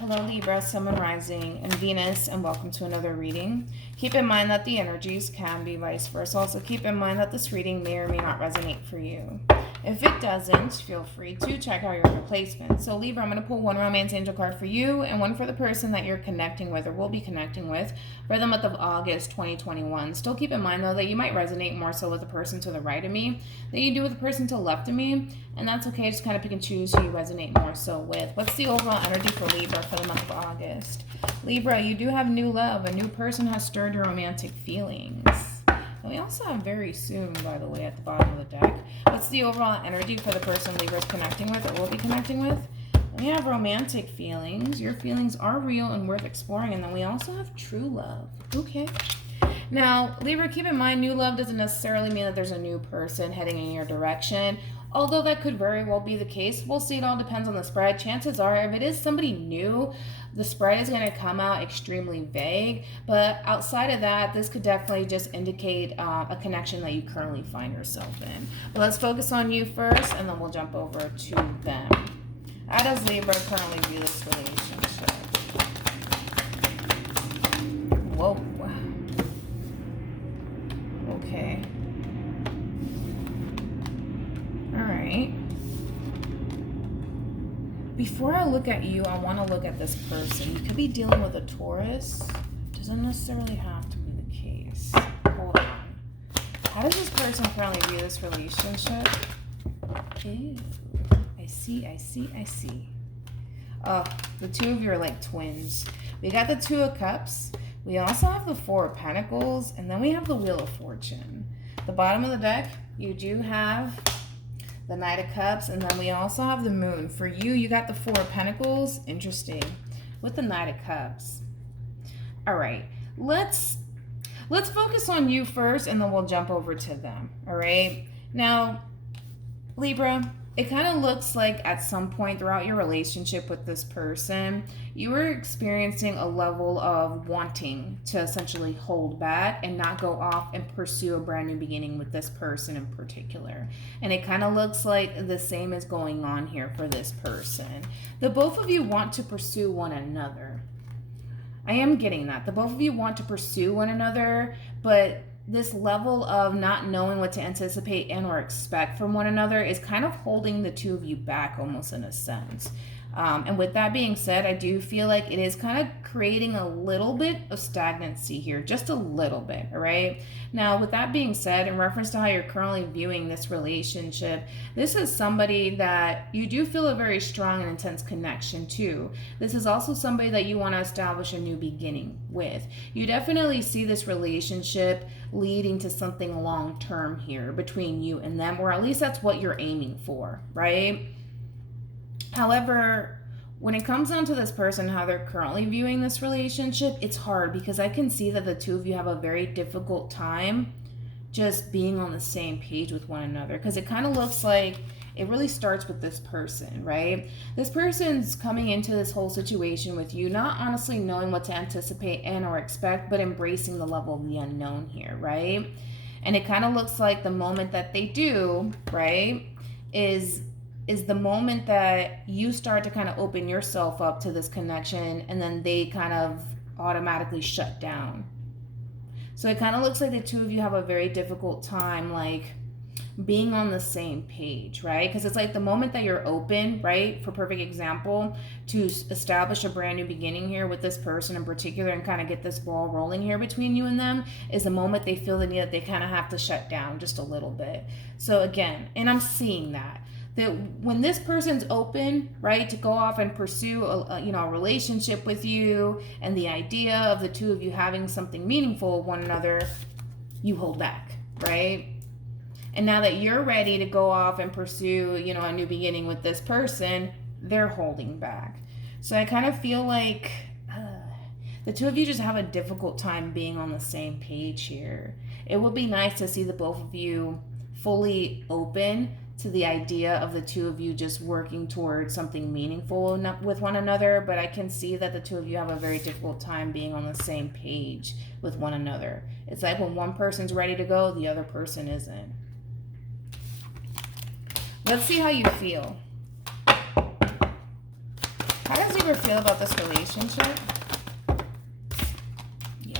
Hello Libra, Sun, Moon, Rising, and Venus, and welcome to another reading. Keep in mind that the energies can be vice versa. Also keep in mind that this reading may or may not resonate for you. If it doesn't, feel free to check out your replacement. So Libra, I'm going to pull one romance angel card for you and one for the person that you're connecting with or will be connecting with for the month of August 2021. Still keep in mind though that you might resonate more so with the person to the right of me than you do with the person to the left of me. And that's okay, just kind of pick and choose who you resonate more so with. What's the overall energy for Libra for the month of August? Libra, you do have new love. A new person has stirred your romantic feelings. And we also have very soon, by the way, at the bottom of the deck. What's the overall energy for the person Libra is connecting with or will be connecting with? And we have romantic feelings. Your feelings are real and worth exploring. And then we also have true love. Okay. Now, Libra, keep in mind, new love doesn't necessarily mean that there's a new person heading in your direction. Although that could very well be the case. We'll see. It all depends on the spread. Chances are, if it is somebody new, the spread is going to come out extremely vague. But outside of that, this could definitely just indicate a connection that you currently find yourself in. But let's focus on you first, and then we'll jump over to them. How does Libra currently view this relationship? Whoa. Okay. Alright. Before I look at you, I want to look at this person. You could be dealing with a Taurus. Doesn't necessarily have to be the case. Hold on. How does this person currently view this relationship? Ew. I see. Oh, the two of you are like twins. We got the Two of Cups. We also have the Four of Pentacles. And then we have the Wheel of Fortune. The bottom of the deck, you do have the Knight of Cups, and then we also have the Moon. For you, you got the Four of Pentacles. Interesting. With the Knight of Cups. All right. Let's focus on you first, and then we'll jump over to them. All right. Now, Libra, it kind of looks like at some point throughout your relationship with this person, you were experiencing a level of wanting to essentially hold back and not go off and pursue a brand new beginning with this person in particular. And it kind of looks like the same is going on here for this person. The both of you want to pursue one another. I am getting that. The both of you want to pursue one another, but this level of not knowing what to anticipate and or expect from one another is kind of holding the two of you back almost in a sense. And with that being said, I do feel like it is kind of creating a little bit of stagnancy here, just a little bit, all right? Now, with that being said, in reference to how you're currently viewing this relationship, this is somebody that you do feel a very strong and intense connection to. This is also somebody that you want to establish a new beginning with. You definitely see this relationship leading to something long-term here between you and them, or at least that's what you're aiming for, right? However, when it comes down to this person, how they're currently viewing this relationship, it's hard because I can see that the two of you have a very difficult time just being on the same page with one another, because it kind of looks like it really starts with this person, right? This person's coming into this whole situation with you, not honestly knowing what to anticipate and or expect, but embracing the level of the unknown here, right? And it kind of looks like the moment that they do, right, is the moment that you start to kind of open yourself up to this connection, and then they kind of automatically shut down. So it kind of looks like the two of you have a very difficult time, like, being on the same page, right? Because it's like the moment that you're open, right, for perfect example, to establish a brand new beginning here with this person in particular and kind of get this ball rolling here between you and them, is the moment they feel the need that they kind of have to shut down just a little bit. So again, and I'm seeing that when this person's open, right, to go off and pursue a relationship with you and the idea of the two of you having something meaningful with one another, you hold back, right? And now that you're ready to go off and pursue, a new beginning with this person, they're holding back. So I kind of feel like the two of you just have a difficult time being on the same page here. It would be nice to see the both of you fully open to the idea of the two of you just working towards something meaningful with one another, but I can see that the two of you have a very difficult time being on the same page with one another. It's like when one person's ready to go, the other person isn't. Let's see how you feel. How does Libra feel about this relationship? Yeah.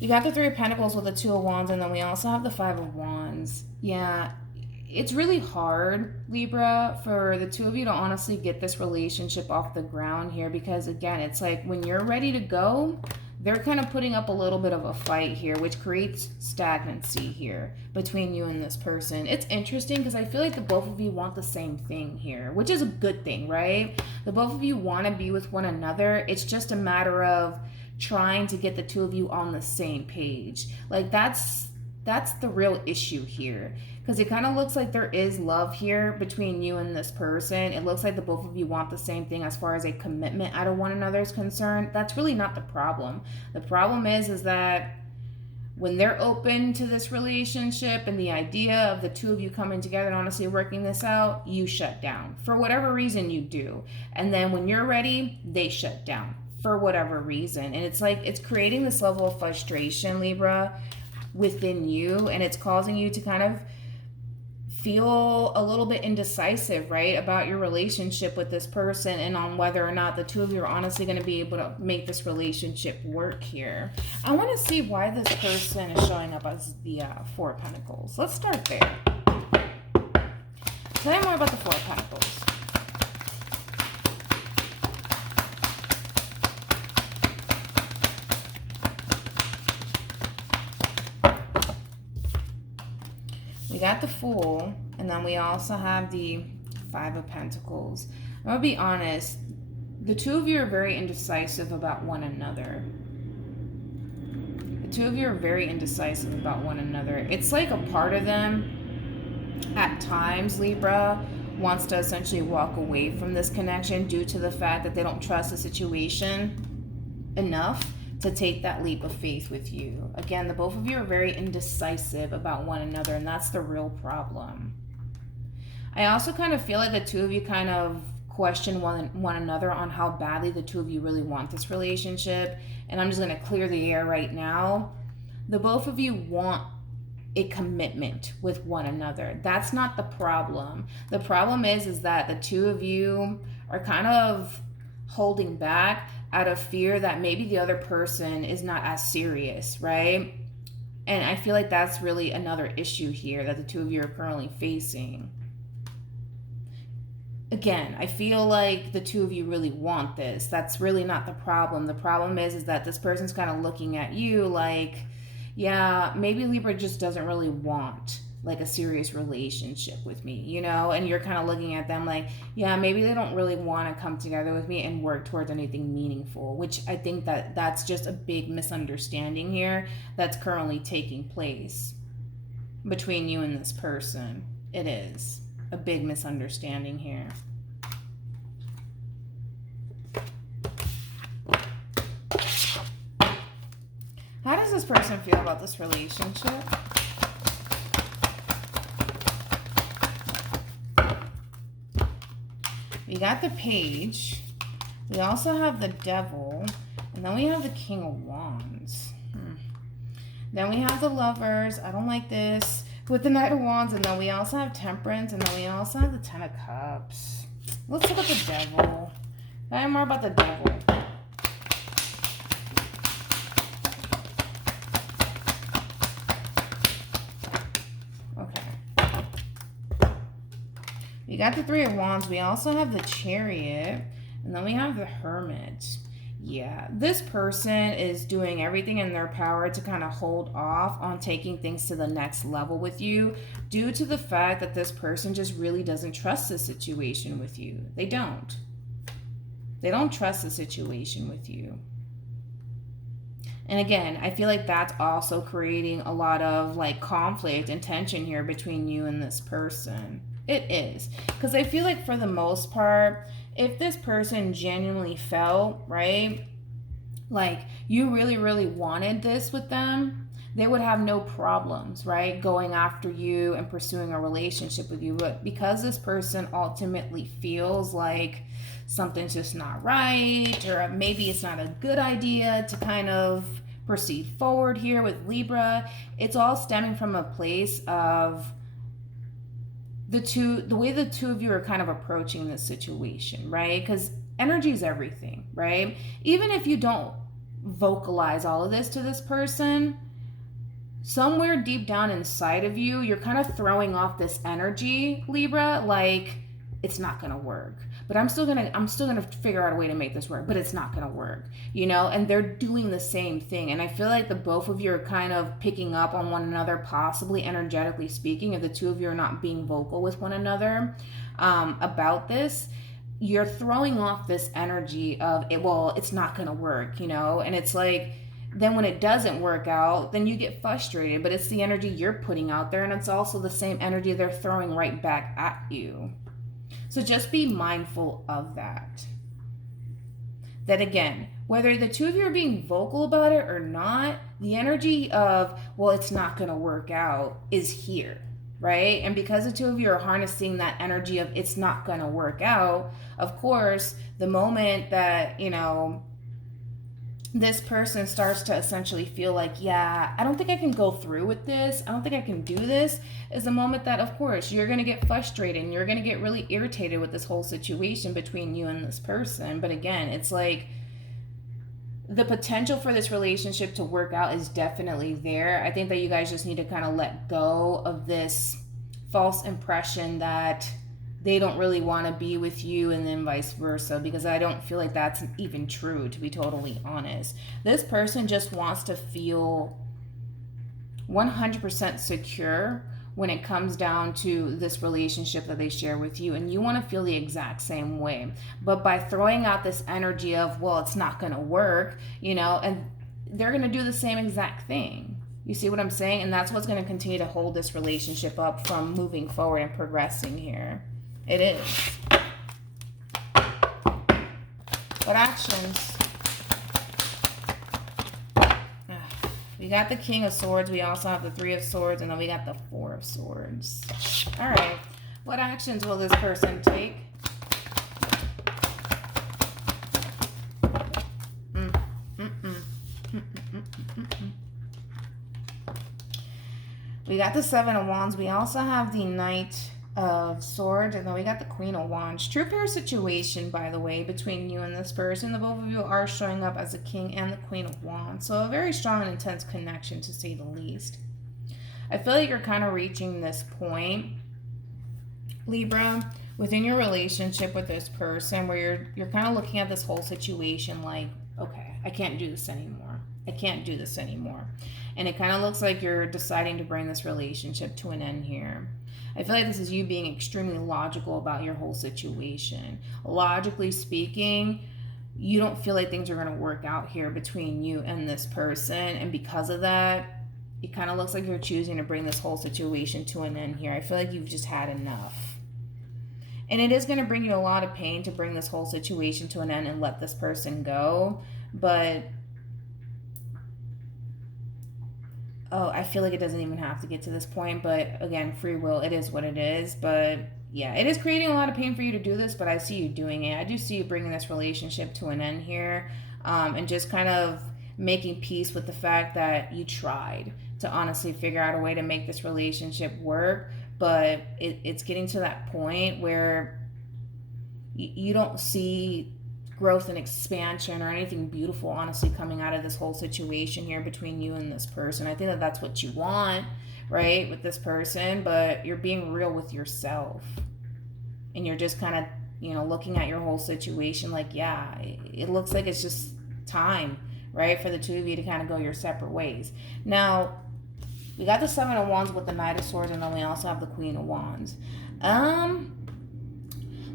You got the Three of Pentacles with the Two of Wands, and then we also have the Five of Wands. Yeah. It's really hard, Libra, for the two of you to honestly get this relationship off the ground here, because again, it's like when you're ready to go, they're kind of putting up a little bit of a fight here, which creates stagnancy here between you and this person. It's interesting because I feel like the both of you want the same thing here, which is a good thing, right? The both of you want to be with one another. It's just a matter of trying to get the two of you on the same page. Like that's the real issue here. Because it kind of looks like there is love here between you and this person. It looks like the both of you want the same thing as far as a commitment out of one another is concerned. That's really not the problem. The problem is that when they're open to this relationship and the idea of the two of you coming together and honestly working this out, you shut down. For whatever reason you do. And then when you're ready, they shut down for whatever reason. And it's like it's creating this level of frustration, Libra, within you. And it's causing you to kind of feel a little bit indecisive, right, about your relationship with this person and on whether or not the two of you are honestly going to be able to make this relationship work here. I want to see why this person is showing up as the Four of Pentacles. Let's start there. Tell me more about the Four of Pentacles. We got the Fool, and then we also have the Five of Pentacles. I'm going to be honest, the two of you are very indecisive about one another. The two of you are very indecisive about one another. It's like a part of them, at times, Libra, wants to essentially walk away from this connection due to the fact that they don't trust the situation enough to take that leap of faith with you. Again, the both of you are very indecisive about one another, and that's the real problem. I also kind of feel like the two of you kind of question one another on how badly the two of you really want this relationship. And I'm just going to clear the air right now. The both of you want a commitment with one another. That's not the problem. The problem is that the two of you are kind of holding back out of fear that maybe the other person is not as serious, right? And I feel like that's really another issue here that the two of you are currently facing. Again, I feel like the two of you really want this. That's really not the problem. The problem is that this person's kind of looking at you like, yeah, maybe Libra just doesn't really want like a serious relationship with me, you know? And you're kind of looking at them like, yeah, maybe they don't really want to come together with me and work towards anything meaningful, which I think that that's just a big misunderstanding here that's currently taking place between you and this person. It is a big misunderstanding here. How does this person feel about this relationship? We got the Page. We also have the Devil. And then we have the King of Wands. Then we have the Lovers. I don't like this. With the Knight of Wands. And then we also have Temperance. And then we also have the Ten of Cups. Let's look at the Devil. Tell me more about the Devil. We got the Three of Wands. We also have the Chariot. And then we have the Hermit. Yeah, this person is doing everything in their power to kind of hold off on taking things to the next level with you due to the fact that this person just really doesn't trust the situation with you. They don't. They don't trust the situation with you. And again, I feel like that's also creating a lot of like conflict and tension here between you and this person. It is. Because I feel like for the most part, if this person genuinely felt, right, like you really, really wanted this with them, they would have no problems, right, going after you and pursuing a relationship with you. But because this person ultimately feels like something's just not right, or maybe it's not a good idea to kind of proceed forward here with Libra, it's all stemming from a place of the way the two of you are kind of approaching this situation, right? Because energy is everything, right? Even if you don't vocalize all of this to this person, somewhere deep down inside of you, you're kind of throwing off this energy, Libra, like it's not gonna work. But I'm still gonna figure out a way to make this work, but it's not gonna work, you know? And they're doing the same thing. And I feel like the both of you are kind of picking up on one another, possibly energetically speaking, if the two of you are not being vocal with one another about this. You're throwing off this energy of it, well, it's not gonna work, you know? And it's like, then when it doesn't work out, then you get frustrated, but it's the energy you're putting out there, and it's also the same energy they're throwing right back at you. So just be mindful of that. That again, whether the two of you are being vocal about it or not, the energy of, well, it's not going to work out is here, right? And because the two of you are harnessing that energy of it's not going to work out, of course, the moment that, you know, this person starts to essentially feel like, yeah, I don't think I can go through with this, I don't think I can do this, is the moment that, of course, you're going to get frustrated and you're going to get really irritated with this whole situation between you and this person. But again, it's like the potential for this relationship to work out is definitely there. I think that you guys just need to kind of let go of this false impression that they don't really want to be with you and then vice versa, because I don't feel like that's even true, to be totally honest. This person just wants to feel 100% secure when it comes down to this relationship that they share with you, and you want to feel the exact same way. But by throwing out this energy of, well, it's not going to work, you know, and they're going to do the same exact thing. You see what I'm saying? And that's what's going to continue to hold this relationship up from moving forward and progressing here. It is. What actions? We got the King of Swords. We also have the Three of Swords. And then we got the Four of Swords. All right. What actions will this person take? We got the Seven of Wands. We also have the Knight of Swords, and then we got the Queen of Wands. True pair situation, by the way, between you and this person. The both of you are showing up as the King and the Queen of Wands, so a very strong and intense connection, to say the least. I feel like you're kind of reaching this point, Libra, within your relationship with this person, where you're kind of looking at this whole situation like, okay, I can't do this anymore. I can't do this anymore. And it kind of looks like you're deciding to bring this relationship to an end here. I feel like this is you being extremely logical about your whole situation. Logically speaking, you don't feel like things are going to work out here between you and this person. And because of that, it kind of looks like you're choosing to bring this whole situation to an end here. I feel like you've just had enough. And it is going to bring you a lot of pain to bring this whole situation to an end and let this person go. But I feel like it doesn't even have to get to this point, but again, free will, it is what it is. But yeah, it is creating a lot of pain for you to do this, but I see you doing it. I do see you bringing this relationship to an end here, and just kind of making peace with the fact that you tried to honestly figure out a way to make this relationship work, but it's getting to that point where you don't see growth and expansion or anything beautiful, honestly, coming out of this whole situation here between you and this person. I think that that's what you want, right, with this person, but you're being real with yourself. And you're just kind of, you know, looking at your whole situation like, yeah, it looks like it's just time, right, for the two of you to kind of go your separate ways. Now, we got the Seven of Wands with the Knight of Swords, and then we also have the Queen of Wands.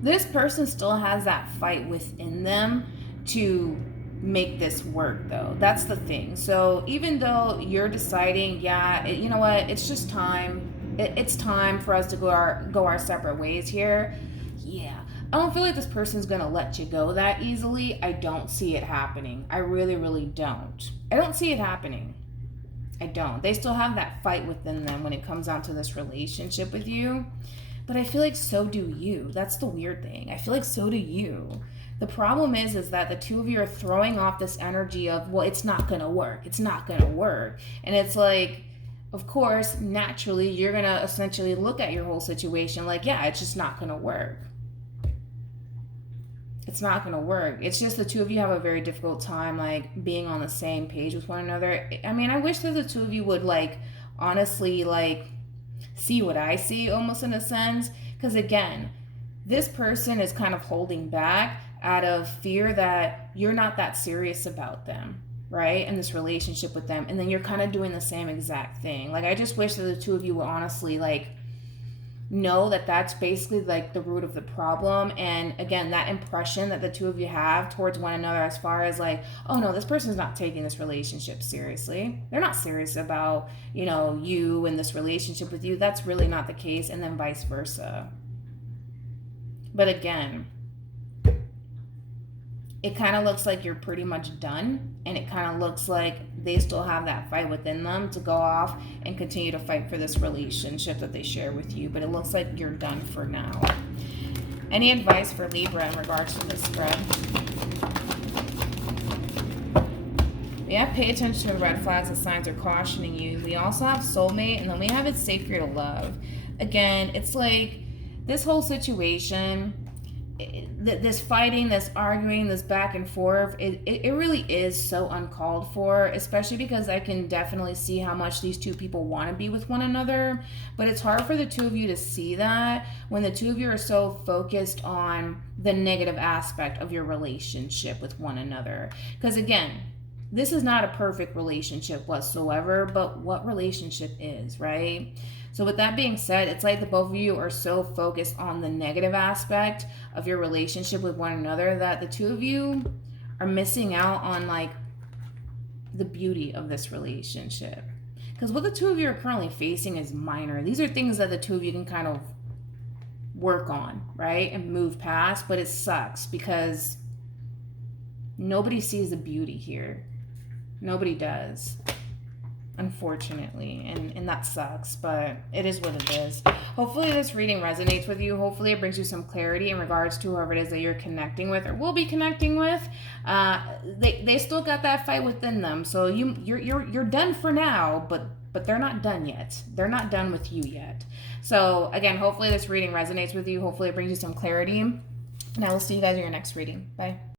This person still has that fight within them to make this work, though. That's the thing. So even though you're deciding, yeah, you know what, it's just time. It's time for us to go our separate ways here. Yeah, I don't feel like this person's going to let you go that easily. I don't see it happening. I really, really don't. I don't see it happening. I don't. They still have that fight within them when it comes down to this relationship with you. But I feel like so do you. That's the weird thing. I feel like so do you. The problem is that the two of you are throwing off this energy of, well, it's not going to work. It's not going to work. And it's like, of course, naturally, you're going to essentially look at your whole situation like, yeah, it's just not going to work. It's not going to work. It's just the two of you have a very difficult time, like, being on the same page with one another. I mean, I wish that the two of you would, like, honestly, like, see what I see, almost in a sense. Because, again, this person is kind of holding back out of fear that you're not that serious about them, right? And this relationship with them. And then you're kind of doing the same exact thing. Like, I just wish that the two of you would honestly, like, know that that's basically like the root of the problem. And again, that impression that the two of you have towards one another, as far as like, oh no, this person's not taking this relationship seriously, they're not serious about, you know, you and this relationship with you, that's really not the case. And then vice versa. But again, it kind of looks like you're pretty much done, and it kind of looks like they still have that fight within them to go off and continue to fight for this relationship that they share with you, but it looks like you're done for now. Any advice for Libra in regards to this spread? We have pay attention to the red flags and signs are cautioning you. We also have soulmate, and then we have it's safe for you to love. Again, it's like this whole situation, this fighting, this arguing, this back and forth, it really is so uncalled for, especially because I can definitely see how much these two people want to be with one another. But it's hard for the two of you to see that when the two of you are so focused on the negative aspect of your relationship with one another. Because again, this is not a perfect relationship whatsoever, but what relationship is, right? So with that being said, it's like the both of you are so focused on the negative aspect of your relationship with one another that the two of you are missing out on like the beauty of this relationship. Because what the two of you are currently facing is minor. These are things that the two of you can kind of work on, right? And move past, but it sucks because nobody sees the beauty here. Nobody does, unfortunately, and that sucks, but it is what it is. Hopefully this reading resonates with you. Hopefully it brings you some clarity in regards to whoever it is that you're connecting with or will be connecting with. They still got that fight within them, so you're done for now, but they're not done yet. They're not done with you yet. So again, hopefully this reading resonates with you. Hopefully it brings you some clarity, and I will see you guys in your next reading. Bye.